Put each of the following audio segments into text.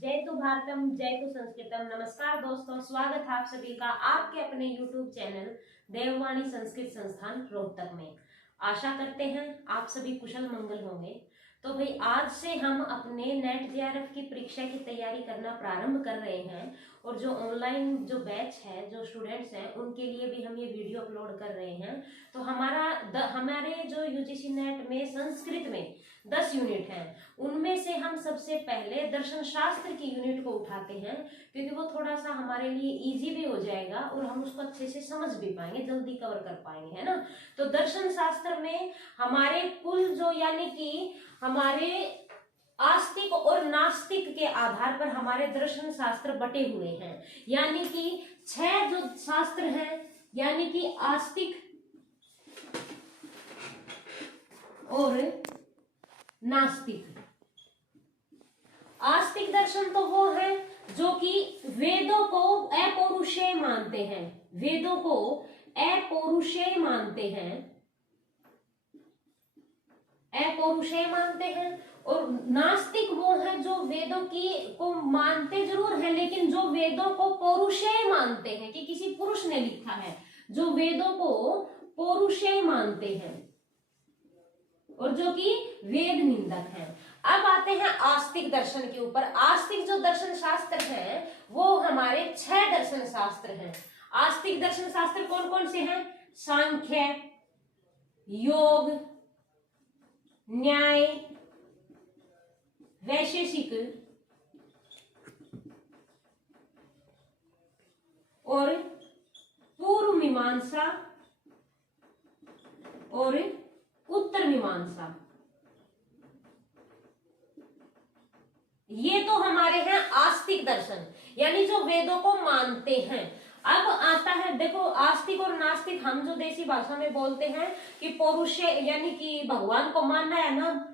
जय तो भारतम जय तो संस्कृतम। नमस्कार दोस्तों, स्वागत है आप सभी का आपके अपने YouTube चैनल देववाणी संस्कृत संस्थान रोहतक में। आशा करते हैं आप सभी कुशल मंगल होंगे। तो भाई आज से हम अपने नेट जेआरएफ की परीक्षा की तैयारी करना प्रारंभ कर रहे हैं और जो ऑनलाइन जो बैच है, जो स्टूडेंट्स हैं, उनके लिए भी हम ये वीडियो अपलोड कर रहे हैं। तो हमारे जो यूजीसी नेट में संस्कृत में 10 यूनिट हैं, उनमें से हम सबसे पहले दर्शन शास्त्र की यूनिट को उठाते हैं, क्योंकि वो थोड़ा सा हमारे लिए इजी भी हो जाएगा और हम उसको अच्छे से समझ भी पाएंगे, जल्दी कवर कर पाएंगे, है ना। तो दर्शन शास्त्र में हमारे कुल जो यानी कि हमारे आस्तिक और नास्तिक के आधार पर हमारे दर्शन शास्त्र बटे हुए हैं, यानी कि 6 जो शास्त्र हैं, यानी कि आस्तिक और नास्तिक। आस्तिक दर्शन तो वो है जो कि वेदों को अपौरुषेय मानते हैं, वेदों को अपौरुषेय मानते हैं, अपौरुषेय मानते हैं। और नास्तिक वो है जो वेदों की को मानते जरूर है, लेकिन जो वेदों को पौरुषेय मानते हैं कि किसी पुरुष ने लिखा है, जो वेदों को पौरुषेय मानते हैं और जो कि वेद निंदक है। अब आते हैं आस्तिक दर्शन के ऊपर। आस्तिक जो दर्शन शास्त्र है वो हमारे 6 दर्शन शास्त्र हैं। आस्तिक दर्शन शास्त्र कौन कौन से हैं? सांख्य, योग, न्याय, वैशेषिक और पूर्व मीमांसा और उत्तर मीमांसा। ये तो हमारे हैं आस्तिक दर्शन, यानी जो वेदों को मानते हैं। अब आता है, देखो, आस्तिक और नास्तिक हम जो देसी भाषा में बोलते हैं कि पौरुषेय, यानी कि भगवान को मानना है ना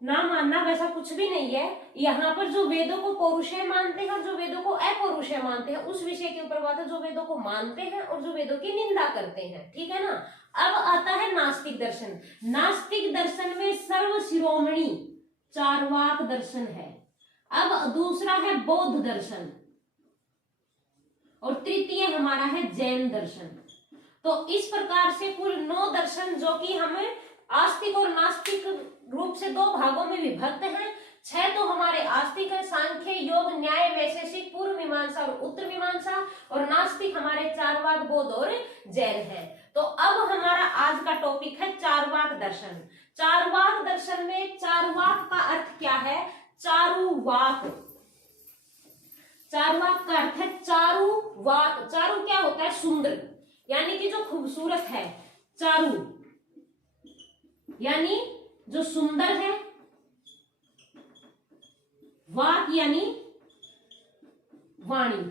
मानना, वैसा कुछ भी नहीं है। यहाँ पर जो वेदों को पौरुषेय मानते हैं और जो वेदों को अपौरुषेय मानते हैं, उस विषय के ऊपर बात है, जो वेदों को मानते हैं और जो वेदों की निंदा करते हैं, ठीक है ना। अब आता है नास्तिक दर्शन। नास्तिक दर्शन में सर्व शिरोमणि चार्वाक दर्शन है। अब दूसरा है बौद्ध दर्शन और तृतीय हमारा है जैन दर्शन। तो इस प्रकार से कुल 9 दर्शन जो कि हमें आस्तिक और नास्तिक रूप से 2 भागों में विभक्त हैं। 6 तो हमारे आस्तिक है, सांख्य, योग, न्याय, वैशेषिक, पूर्व मीमांसा और उत्तर मीमांसा, और नास्तिक हमारे चार्वाक, बौद्ध और जैन है। तो अब हमारा आज का टॉपिक है चार्वाक दर्शन। चार्वाक दर्शन में चार्वाक का अर्थ क्या है? चारुवाक। चारुवाक का अर्थ है चारुवाक। चारु क्या होता है? सुंदर, यानी कि जो खूबसूरत है। चारु यानी जो सुंदर है, वाक यानी वाणी।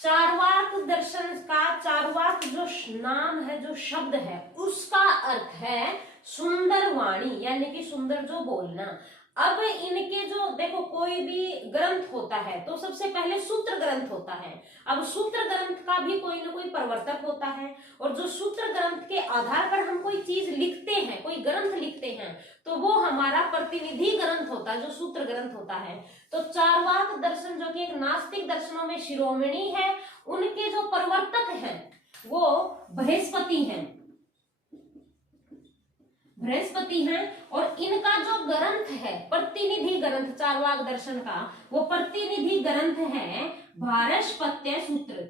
चार्वाक दर्शन का चार्वाक जो नाम है, जो शब्द है, उसका अर्थ है सुंदर वाणी, यानी कि सुंदर जो बोलना। अब इनके जो देखो, कोई भी ग्रंथ होता है तो सबसे पहले सूत्र ग्रंथ होता है। अब सूत्र ग्रंथ का भी कोई ना कोई प्रवर्तक होता है, और जो सूत्र ग्रंथ के आधार पर हम कोई चीज लिखते हैं, कोई ग्रंथ लिखते हैं, तो वो हमारा प्रतिनिधि ग्रंथ होता है, जो सूत्र ग्रंथ होता है। तो चार्वाक दर्शन जो कि एक नास्तिक दर्शनों में शिरोमणि है, उनके जो प्रवर्तक हैं वो बृहस्पति हैं, बृहस्पति हैं। और इनका जो ग्रंथ है, प्रतिनिधि ग्रंथ चार्वाक दर्शन का, वो प्रतिनिधि ग्रंथ है भारस्पत्य सूत्र,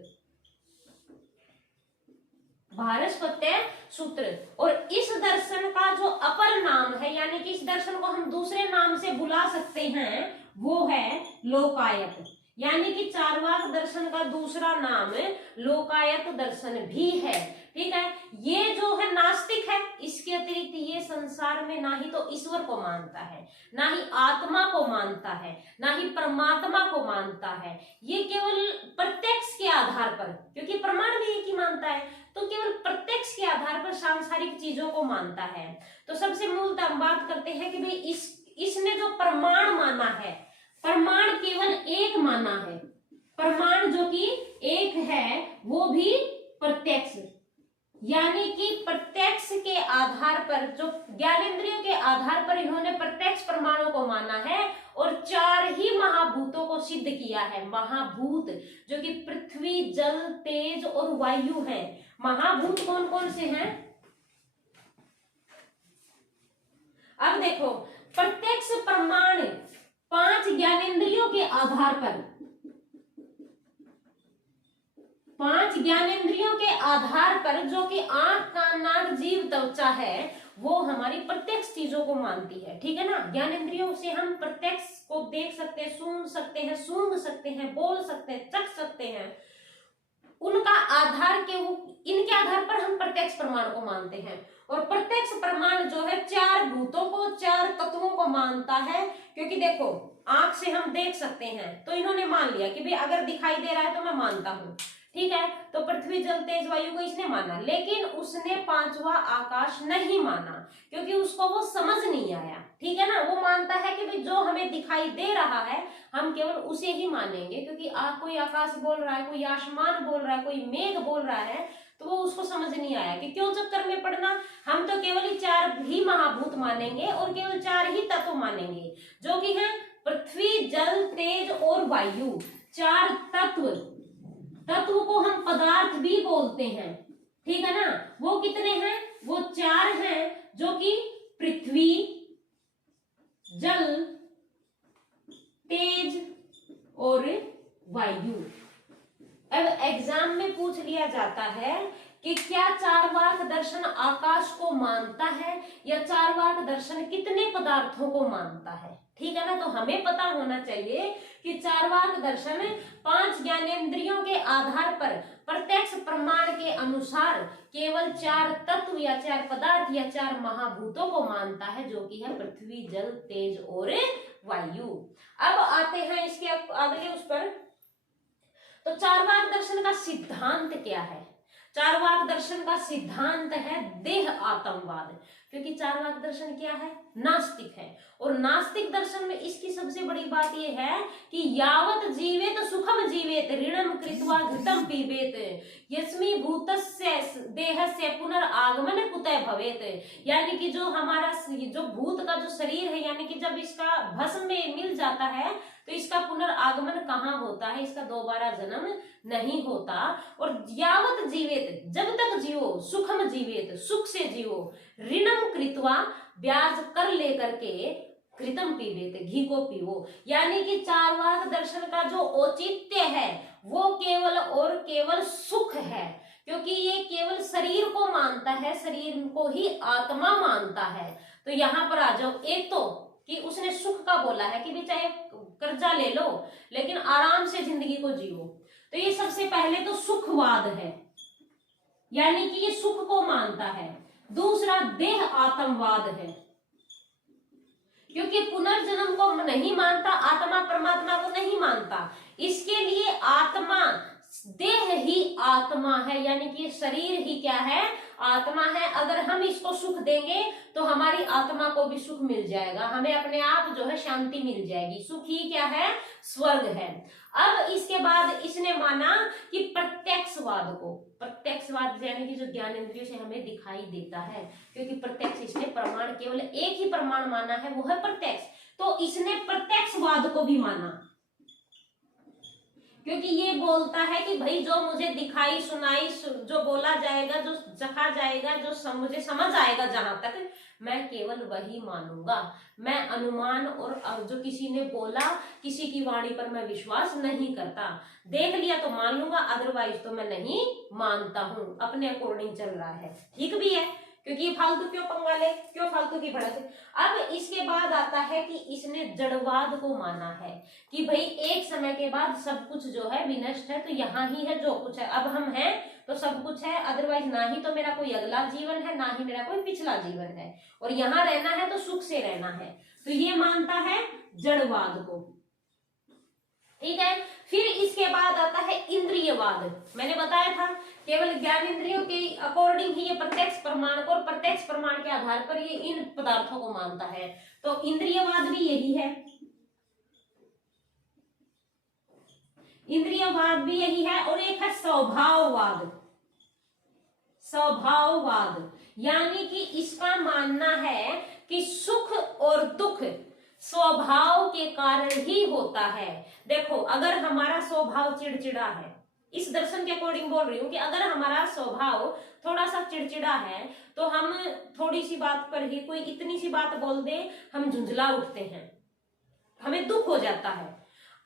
भारस्पत्य सूत्र। और इस दर्शन का जो अपर नाम है, यानी कि इस दर्शन को हम दूसरे नाम से बुला सकते हैं, वो है लोकायत। यानी कि चार्वाक दर्शन का दूसरा नाम लोकायत दर्शन भी है, ठीक है। ये जो है नास्तिक है, इसके अतिरिक्त ये संसार में ना ही तो ईश्वर को मानता है, ना ही आत्मा को मानता है, ना ही परमात्मा को मानता है। ये केवल प्रत्यक्ष के आधार पर, क्योंकि प्रमाण भी एक ही मानता है, तो केवल प्रत्यक्ष के आधार पर सांसारिक चीजों को मानता है। तो सबसे मूलतः हम बात करते हैं कि भाई इसने जो प्रमाण माना है, प्रमाण केवल एक माना है, प्रमाण जो कि एक है, वो भी प्रत्यक्ष, यानी कि प्रत्यक्ष के आधार पर, जो ज्ञानेंद्रियों के आधार पर इन्होंने प्रत्यक्ष प्रमाणों को माना है, को सिद्ध किया है। महाभूत जो कि पृथ्वी, जल, तेज और वायु है। महाभूत कौन कौन से हैं? अब देखो, प्रत्यक्ष प्रमाण 5 ज्ञानेंद्रियों के आधार पर, 5 ज्ञानेंद्रियों के आधार पर जो कि आंख, कान, नाक, जीभ, त्वचा है, वो हमारी प्रत्यक्ष चीजों को मानती है। ठीक है ना। ज्ञानेंद्रियों से हम प्रत्यक्ष को देख सकते हैं, सुन सकते हैं, सूंघ सकते हैं, बोल सकते हैं, चख सकते हैं। उनका आधार के वो, इनके आधार पर हम प्रत्यक्ष प्रमाण को मानते हैं। और प्रत्यक्ष प्रमाण जो है 4 भूतों को, 4 तत्वों को मानता है। क्योंकि देखो, आंख से हम देख सकते हैं, तो इन्होंने मान लिया कि भाई अगर दिखाई दे रहा है तो मैं मानता हूं। ठीक है, तो पृथ्वी, जल, तेज, वायु को इसने माना, लेकिन उसने 5वां आकाश नहीं माना, क्योंकि उसको वो समझ नहीं आया। ठीक है ना। वो मानता है कि भाई जो हमें दिखाई दे रहा है हम केवल उसे ही मानेंगे, क्योंकि कोई आकाश बोल रहा है, कोई आसमान बोल रहा है, कोई मेघ बोल रहा है, तो वो उसको समझ नहीं आया कि क्यों चक्कर में पड़ना। हम तो केवल 4 ही महाभूत मानेंगे और केवल 4 ही तत्व मानेंगे, जो कि है पृथ्वी, जल, तेज और वायु। 4 तत्व को हम पदार्थ भी बोलते हैं। ठीक है ना। वो कितने हैं? वो 4 हैं, जो कि पृथ्वी, जल, तेज और वायु। अब एग्जाम में पूछ लिया जाता है कि क्या चार्वाक दर्शन आकाश को मानता है या चार्वाक दर्शन कितने पदार्थों को मानता है। ठीक है ना। तो हमें पता होना चाहिए कि चार्वाक दर्शन 5 ज्ञानेंद्रियों के आधार पर प्रत्यक्ष प्रमाण के अनुसार केवल 4 तत्व या 4 पदार्थ या 4 महाभूतों को मानता है, जो कि है पृथ्वी, जल, तेज और वायु। अब आते हैं इसके अगले उस पर। तो चार्वाक दर्शन का सिद्धांत क्या है? चार्वाक दर्शन का सिद्धांत है देह आत्मवाद। क्योंकि चार्वाक दर्शन क्या है? नास्तिक है। और नास्तिक दर्शन में इसकी सबसे बड़ी बात यह है कि यावत जीवेत सुखम जीवेत ऋणम कृत्वा घृतम पीबेत यस्मी भूतस्य देहस्य पुनर्आगमन कुतः भवेत। यानी कि जो हमारा जो भूत का जो शरीर है, यानी कि जब इसका भस्म में मिल जाता है तो इसका पुनर्आगमन कहाँ होता है? इसका दोबारा जन्म नहीं होता। और यावत जीवेत, जब तक जियो, सुखम जीवेत, सुख से जियो, ऋणम कृत्वा, ब्याज कर लेकर के, कृतम पीबेत, घी को पियो। यानी कि चार्वाक दर्शन का जो औचित्य है वो केवल और केवल सुख है, क्योंकि ये केवल शरीर को मानता है, शरीर को ही आत्मा मानता है। तो यहाँ पर आ जाओ। एक तो कि उसने सुख का बोला है कि भी चाहे कर्जा ले लो लेकिन आराम से जिंदगी को जियो, तो ये सबसे पहले तो सुखवाद है, यानी कि ये सुख को मानता है। दूसरा देह आत्मवाद है, क्योंकि पुनर्जन्म को नहीं मानता, आत्मा परमात्मा को नहीं मानता। इसके लिए आत्मा, देह ही आत्मा है, यानी कि शरीर ही क्या है? आत्मा है। अगर हम इसको सुख देंगे तो हमारी आत्मा को भी सुख मिल जाएगा, हमें अपने आप जो है शांति मिल जाएगी। सुख ही क्या है? स्वर्ग है। अब इसके बाद इसने माना कि प्रत्यक्षवाद को, प्रत्यक्षवाद यानी कि जो ज्ञानेंद्रियों से हमें दिखाई देता है, क्योंकि प्रत्यक्ष, इसने प्रमाण केवल एक ही प्रमाण माना है, वो है प्रत्यक्ष। तो इसने प्रत्यक्षवाद को भी माना, क्योंकि ये बोलता है कि भाई जो मुझे दिखाई सुनाई, जो बोला जाएगा, जो चखा जाएगा, जो मुझे समझ आएगा, जहां तक मैं केवल वही मानूंगा। मैं अनुमान और जो किसी ने बोला, किसी की वाणी पर मैं विश्वास नहीं करता। देख लिया तो मान लूंगा, अदरवाइज तो मैं नहीं मानता हूं। अपने अकॉर्डिंग चल रहा है, ठीक भी है, क्योंकि ये फालतू क्यों पंगा ले, क्यों फालतू की भड़क। अब इसके बाद आता है कि इसने जड़वाद को माना है कि भाई एक समय के बाद सब कुछ जो है विनष्ट है, तो यहाँ ही है जो कुछ है। अब हम हैं तो सब कुछ है, अदरवाइज ना ही तो मेरा कोई अगला जीवन है, ना ही मेरा कोई पिछला जीवन है, और यहाँ रहना है तो सुख से रहना है। तो ये मानता है जड़वाद को। ठीक है। फिर इसके बाद आता है इंद्रियवाद। मैंने बताया था केवल ज्ञान इंद्रियों के अकॉर्डिंग ही ये प्रत्यक्ष प्रमाण को, और प्रत्यक्ष प्रमाण के आधार पर ये इन पदार्थों को मानता है। तो इंद्रियवाद भी यही है, इंद्रियवाद भी यही है। और एक है स्वभाववाद। स्वभाववाद यानी कि इसका मानना है कि सुख और दुख स्वभाव के कारण ही होता है। देखो, अगर हमारा स्वभाव चिड़चिड़ा है, इस दर्शन के अकॉर्डिंग बोल रही हूं कि अगर हमारा स्वभाव थोड़ा सा चिड़चिड़ा है तो हम थोड़ी सी बात पर ही, कोई इतनी सी बात बोल दे, हम झुंझला उठते हैं, हमें दुख हो जाता है।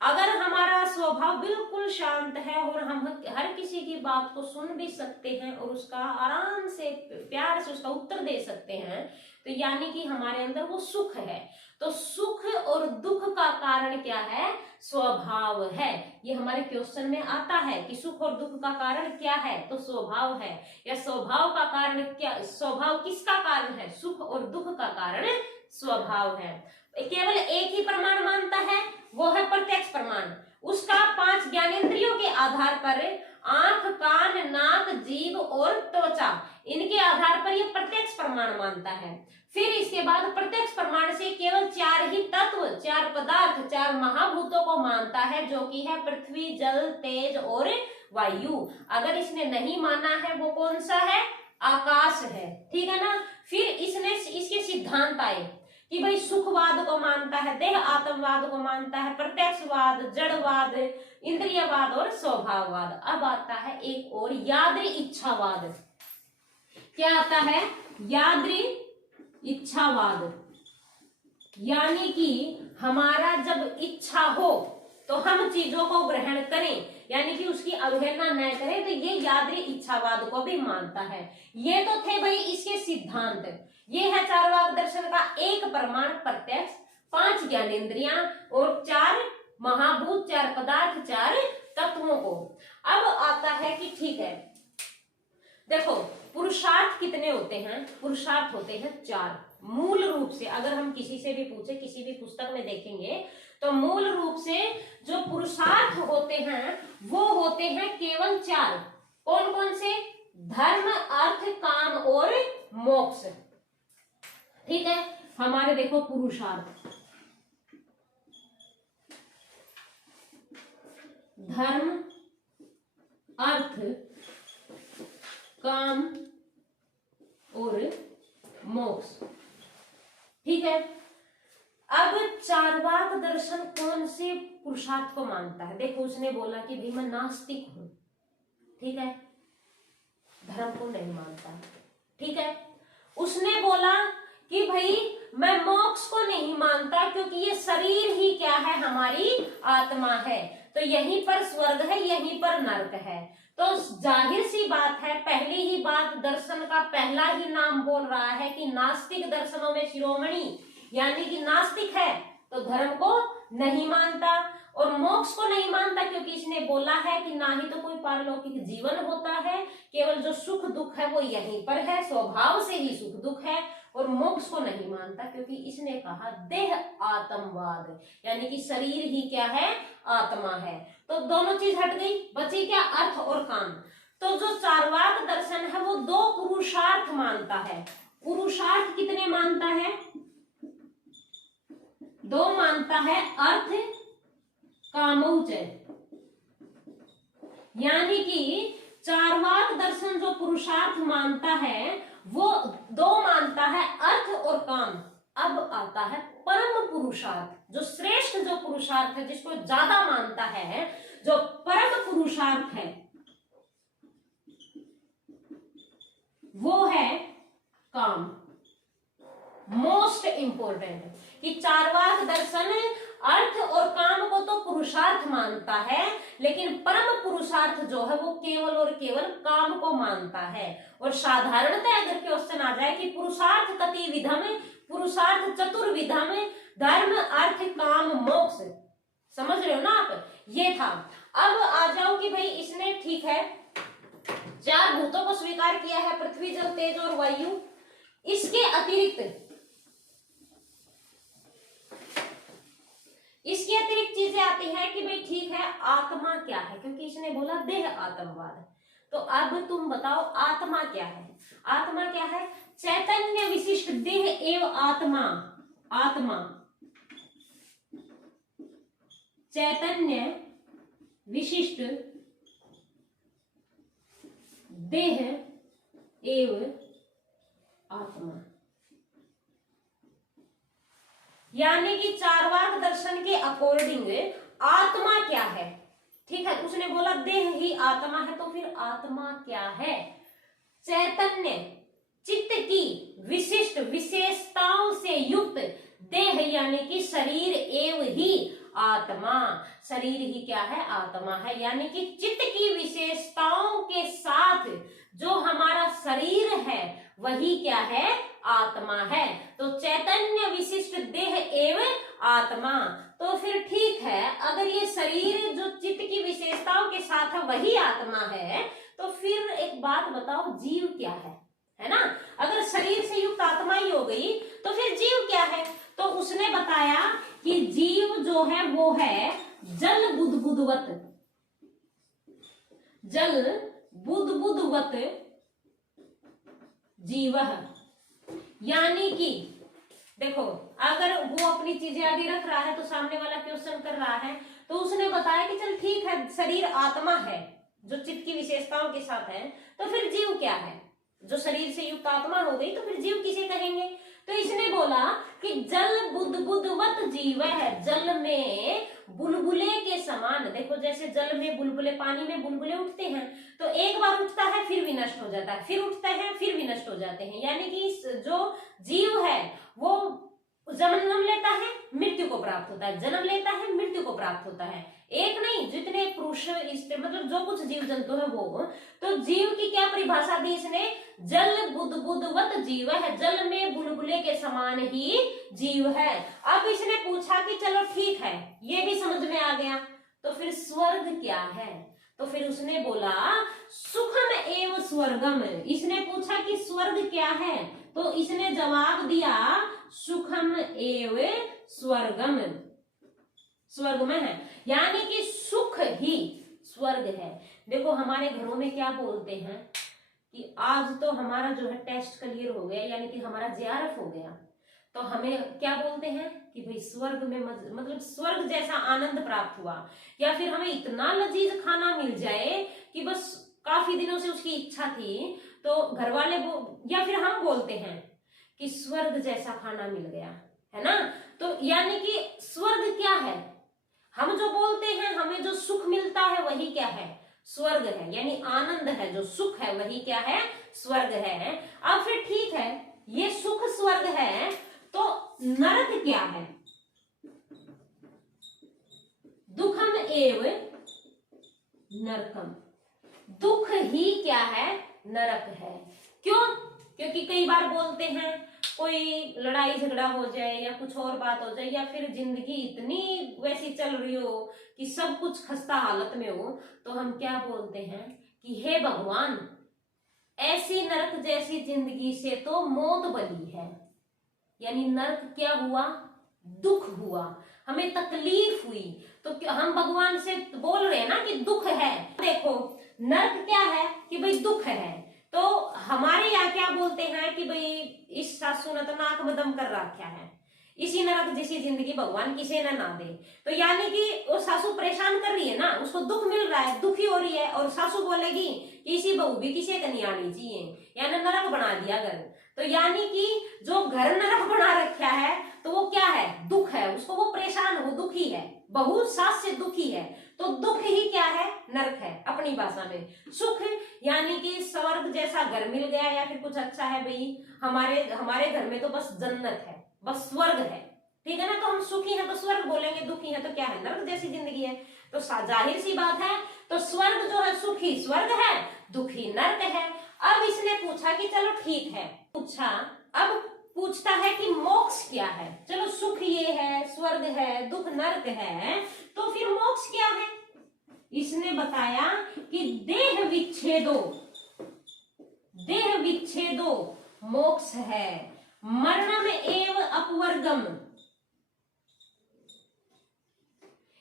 अगर हमारा स्वभाव बिल्कुल शांत है और हम हर किसी की बात को सुन भी सकते हैं और उसका आराम से प्यार से उसका उत्तर दे सकते हैं, तो यानी कि हमारे अंदर वो सुख है। तो सुख और दुख का कारण क्या है? स्वभाव है। ये हमारे क्वेश्चन में आता है कि सुख और दुख का कारण क्या है, तो स्वभाव है। या स्वभाव का कारण क्या, स्वभाव किसका कारण है? सुख और दुख का कारण स्वभाव है। केवल एक ही प्रमाण मानता है, वो है प्रत्यक्ष प्रमाण। उसका 5 ज्ञानेंद्रियों के आधार पर, आंख, कान, नाक, जीभ और त्वचा, इनके आधार पर यह प्रत्यक्ष प्रमाण मानता है। फिर इसके बाद प्रत्यक्ष प्रमाण से केवल 4 ही तत्व, 4 पदार्थ, 4 महाभूतों को मानता है, जो कि है पृथ्वी, जल, तेज और वायु। अगर इसने नहीं माना है वो कौन सा है? आकाश है। ठीक है ना। फिर इसके सिद्धांत आए कि भाई सुखवाद को मानता है, देह आत्मवाद को मानता है, प्रत्यक्षवाद, जड़वाद, इंद्रियवाद और स्वभाववाद। अब आता है एक और, यादृ इच्छावाद। क्या आता है? यादृ इच्छावाद। यानी कि हमारा जब इच्छा हो तो हम चीजों को ग्रहण करें, यानी कि उसकी अवहेलना न करें, तो ये यादृ इच्छावाद को भी मानता है। ये तो थे भाई इसके सिद्धांत। ये है चारवाक दर्शन का एक प्रमाण, प्रत्यक्ष, 5 ज्ञानेंद्रियां और 4 महाभूत, 4 पदार्थ, 4 तत्वों को। अब आता है कि ठीक है, देखो पुरुषार्थ कितने होते हैं? पुरुषार्थ होते हैं 4 मूल रूप से। अगर हम किसी से भी पूछे, किसी भी पुस्तक में देखेंगे तो मूल रूप से जो पुरुषार्थ होते हैं वो होते हैं केवल 4। कौन कौन से? धर्म, अर्थ, काम और मोक्ष। ठीक है। हमारे देखो पुरुषार्थ, धर्म, अर्थ, काम और मोक्ष। ठीक है। अब चारवाक दर्शन कौन से पुरुषार्थ को मानता है? देखो उसने बोला कि भाई मैं नास्तिक हूं। ठीक है। धर्म को नहीं मानता। ठीक है। उसने बोला कि भाई मैं मोक्ष को नहीं मानता, क्योंकि ये शरीर ही क्या है? हमारी आत्मा है। तो यहीं पर स्वर्ग है, यहीं पर नरक है। तो जाहिर सी बात है, पहली ही बात, दर्शन का पहला ही नाम बोल रहा है कि नास्तिक दर्शनों में शिरोमणि, यानी कि नास्तिक है तो धर्म को नहीं मानता और मोक्ष को नहीं मानता, क्योंकि इसने बोला है कि ना ही तो कोई पारलौकिक जीवन होता है, केवल जो सुख दुख है वो यहीं पर है, स्वभाव से ही सुख दुख है। और मोक्ष को नहीं मानता क्योंकि इसने कहा देह आत्मवाद, यानी कि शरीर ही क्या है? आत्मा है। तो दोनों चीज हट गई, बची क्या? अर्थ और काम। तो जो चारवाक दर्शन है वो 2 पुरुषार्थ मानता है। पुरुषार्थ कितने मानता है? 2 मानता है, अर्थ, कामौच। यानी कि चारवाक दर्शन जो पुरुषार्थ मानता है वो 2 मानता है, अर्थ और काम। अब आता है परम पुरुषार्थ, जो श्रेष्ठ जो पुरुषार्थ है, जिसको ज्यादा मानता है, जो परम पुरुषार्थ है वो है काम। मोस्ट इंपोर्टेंट कि चारवाक दर्शन अर्थ और काम को तो पुरुषार्थ मानता है, लेकिन परम पुरुषार्थ जो है वो केवल और केवल काम को मानता है। और साधारणतः अगर क्वेश्चन आ जाए कि पुरुषार्थ कति विधम, पुरुषार्थ चतुर्विधम, धर्म, अर्थ, काम, मोक्ष, समझ रहे हो ना आप? ये था। अब आ जाओ कि भाई इसने ठीक है 4 भूतों को स्वीकार किया है, पृथ्वी, जल, तेज और वायु। इसके अतिरिक्त चीजें आती हैं कि भाई ठीक है आत्मा क्या है, क्योंकि इसने बोला देह आत्मवाद। तो अब तुम बताओ आत्मा क्या है? आत्मा क्या है? चैतन्य विशिष्ट देह एवं आत्मा। आत्मा चैतन्य विशिष्ट देह एवं आत्मा, यानी कि अकॉर्डिंग आत्मा क्या है? ठीक है, उसने बोला देह ही आत्मा है, तो फिर आत्मा क्या है? चैतन्य चित्त की विशिष्ट विशेषताओं से युक्त देह यानी कि शरीर एवं ही आत्मा। शरीर ही क्या है? आत्मा है। यानी कि चित्त की विशेषताओं के साथ जो हमारा शरीर है वही क्या है? आत्मा है। तो चैतन्य विशिष्ट देह एवं आत्मा। तो फिर ठीक है, अगर ये शरीर जो चित्त की विशेषताओं के साथ है वही आत्मा है, तो फिर एक बात बताओ, जीव क्या है ना? अगर शरीर से युक्त आत्मा ही हो गई तो फिर जीव क्या है? तो उसने बताया कि जीव जो है वो है जल बुदबुदवत, जल बुदबुदवत जीव। यानी कि देखो, अगर वो अपनी चीजें आगे रख रहा है तो सामने वाला क्वेश्चन कर रहा है, तो उसने बताया कि चल ठीक है, शरीर आत्मा है जो चित्त की विशेषताओं के साथ है, तो फिर जीव क्या है? जो शरीर से युक्त आत्मा हो गई तो फिर जीव किसे कहेंगे? तो इसने बोला कि जल बुदबुदवत जीव है, जल में बुलबुले के समान। देखो, जैसे जल में बुलबुले, पानी में बुलबुले उठते हैं, तो एक बार उठता है फिर भी नष्ट हो जाता है, फिर उठते हैं फिर भी नष्ट हो जाते हैं। यानी कि जो जीव है वो जन्म लेता है, मृत्यु को प्राप्त होता है, जन्म लेता है, मृत्यु को प्राप्त होता है। एक नहीं, जितने पुरुष मतलब जो कुछ जीव जंतु है वो। तो जीव की क्या परिभाषा दी इसने? जल बुदबुदवत जीव है, जल में बुलबुले के समान ही जीव है। अब इसने पूछा कि चलो ठीक है, ये भी समझ में आ गया, तो फिर स्वर्ग क्या है? तो फिर उसने बोला सुखम एव स्वर्गम। इसने पूछा कि स्वर्ग क्या है, तो इसने जवाब दिया सुखम एव स्वर्गम, स्वर्ग में है। यानी कि सुख ही स्वर्ग है। देखो, हमारे घरों में क्या बोलते हैं कि आज तो हमारा जो है टेस्ट क्लियर हो गया, यानी कि हमारा जेआरएफ हो गया, तो हमें क्या बोलते हैं कि भाई स्वर्ग में मतलब स्वर्ग जैसा आनंद प्राप्त हुआ, या फिर हमें इतना लजीज खाना मिल जाए कि बस काफी दिनों से उसकी इच्छा थी, तो घर वाले या फिर हम बोलते हैं कि स्वर्ग जैसा खाना मिल गया, है ना? तो यानी कि स्वर्ग क्या है? हम जो बोलते हैं, हमें जो सुख मिलता है वही क्या है? स्वर्ग है। यानी आनंद है, जो सुख है वही क्या है? स्वर्ग है। अब फिर ठीक है, ये सुख स्वर्ग है, तो नरक क्या है? दुखम एव नरकम। दुख ही क्या है? नरक है। क्यों? क्योंकि कई बार बोलते हैं कोई लड़ाई झगड़ा हो जाए या कुछ और बात हो जाए, या फिर जिंदगी इतनी वैसी चल रही हो कि सब कुछ खस्ता हालत में हो, तो हम क्या बोलते हैं कि हे भगवान, ऐसी नरक जैसी जिंदगी से तो मौत बनी है। यानी नरक क्या हुआ? दुख हुआ, हमें तकलीफ हुई, तो हम भगवान से बोल रहे हैं ना कि दुख है। देखो, नरक क्या है कि भाई दुख है, तो हमारे यहाँ क्या बोलते हैं कि भाई इस सासू ने तो नाक में दम कर रखा है, इसी नरक जैसी जिंदगी भगवान किसे ना दे। तो यानी कि वो सासू परेशान कर रही है ना, उसको दुख मिल रहा है, दुखी हो रही है, और सासू बोलेगी कि इसी बहू भी किसी का नहीं आनी चाहिए, यानी नरक बना दिया घर। तो यानी कि जो घर नरक बना रखा है तो वो क्या है? दुख है, उसको वो परेशान हो, दुखी है, बहू सास से दुखी है, तो दुख ही क्या है? नरक है अपनी भाषा में। सुख यानी कि स्वर्ग जैसा घर मिल गया, या फिर कुछ अच्छा है भाई, हमारे घर में तो बस जन्नत है, बस स्वर्ग है, ठीक है ना? तो हम सुखी हैं तो स्वर्ग बोलेंगे, दुखी हैं तो क्या है? नरक जैसी जिंदगी है। तो जाहिर सी बात है, तो स्वर्ग जो है सुखी स्वर्ग है, दुखी नरक है। अब इसने पूछा कि चलो ठीक है, अब पूछता है कि मोक्ष क्या है? चलो, सुख ये है, स्वर्ग है, दुख नरक है, तो फिर मोक्ष क्या है? इसने बताया कि देह विच्छेदो मोक्ष है, मरणम एव अपवर्गम।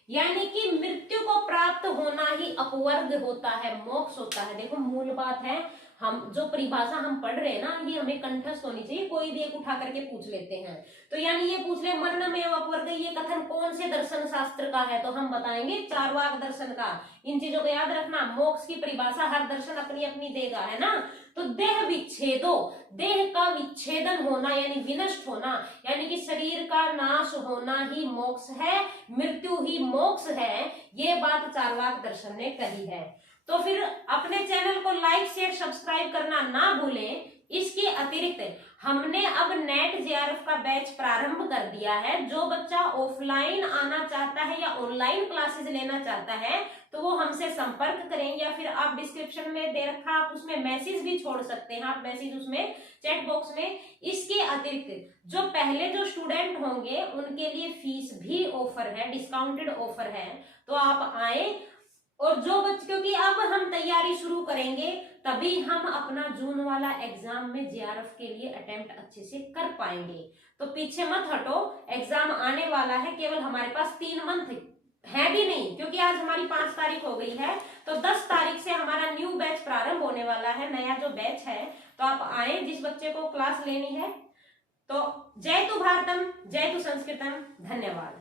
यानी कि मृत्यु को प्राप्त होना ही अपवर्ग होता है, मोक्ष होता है। देखो, मूल बात है, हम जो परिभाषा हम पढ़ रहे हैं ना, ये हमें कंठस्थ होनी चाहिए। कोई भी एक उठा करके पूछ लेते हैं, तो यानी ये पूछ ले वर्णमेव अपवर्ग, ये कथन कौन से दर्शन शास्त्र का है, तो हम बताएंगे चार्वाक दर्शन का। इन चीजों को याद रखना। मोक्ष की परिभाषा हर दर्शन अपनी अपनी देगा, है ना। तो देह विच्छेदो, देह का विच्छेदन होना यानी विनष्ट होना, यानी कि शरीर का नाश होना ही मोक्ष है, मृत्यु ही मोक्ष है, ये बात चार्वाक दर्शन ने कही है। तो फिर अपने चैनल को लाइक शेयर सब्सक्राइब करना ना भूलें। इसके अतिरिक्त हमने अब नेट जेआरएफ का बैच प्रारंभ कर दिया है। जो बच्चा ऑफलाइन आना चाहता है या ऑनलाइन क्लासेस लेना चाहता है तो वो हमसे संपर्क करें, या फिर आप डिस्क्रिप्शन में दे रखा आप उसमें मैसेज भी छोड़ सकते हैं, आप मैसेज उसमें चैट बॉक्स में। इसके अतिरिक्त जो पहले जो स्टूडेंट होंगे उनके लिए फीस भी ऑफर है, डिस्काउंटेड ऑफर है, तो आप आए। और जो क्योंकि अब हम तैयारी शुरू करेंगे तभी हम अपना जून वाला एग्जाम में जेआरएफ के लिए अटेम्प्ट अच्छे से कर पाएंगे। तो पीछे मत हटो, एग्जाम आने वाला है। केवल हमारे पास 3 मंथ है भी नहीं, क्योंकि आज हमारी 5 तारीख हो गई है, तो 10 तारीख से हमारा न्यू बैच प्रारंभ होने वाला है, नया जो बैच है। तो आप आए जिस बच्चे को क्लास लेनी है। तो जय तु भारतम, जय तु संस्कृतम, धन्यवाद।